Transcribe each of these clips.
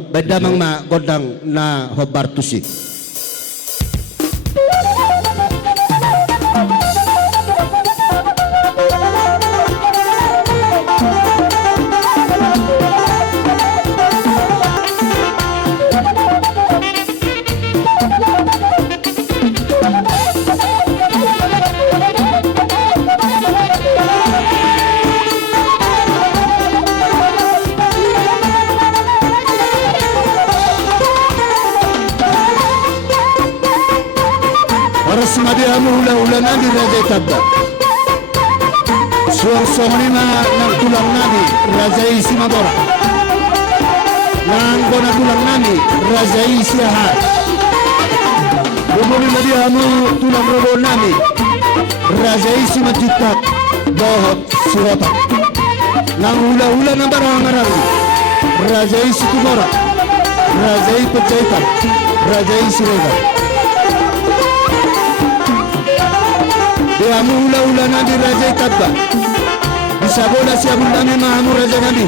Bedamang ma godang na hobartusik. Oras madiamu hula-hula di Raja Tabda. Suang-suang lima ng tulang nami Raja Isi Mabora. Nang bona tulang nami Raja Isi Ahad. Bumuli madiamu tulang robo nami Raja Isi Majitat Bohot Surota. Nang hula-hula ng barang-barang Raja Isi Tumora, Raja Isi Pejaitan, Raja Isi Rega. Dia hula-hula nabi Raja Tabba. Bisa bola siya nami mahamu Raja nabi.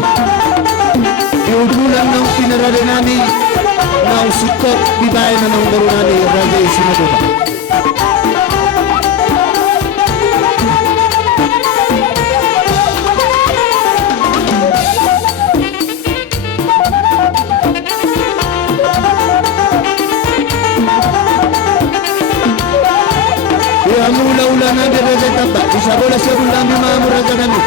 Diudulan ng pinarali nami na usikot bibayan na ng baro nami Raja Isi Mabora. Hula-hula nabi Raja Tabba. Bisa bola siya nami mahamu Raja nabi.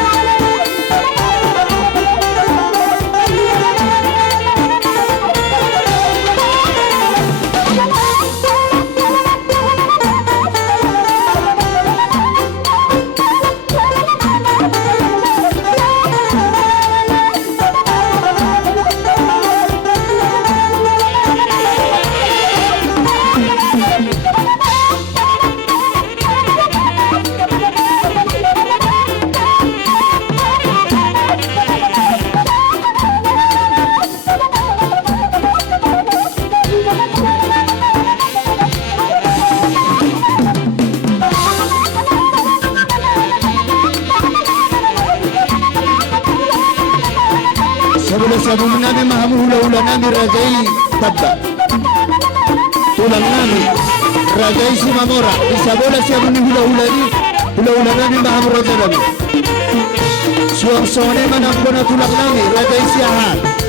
Sabun nabi mahamu hula-hula nabi Raja Tabba. Tulang nabi Raja Isi Mabora. Bisa bola siya hula-hula ni hula-hula nabi mahamu Raja nabi. Suang-suang ni manang tulang nabi Raja Isi Ahad.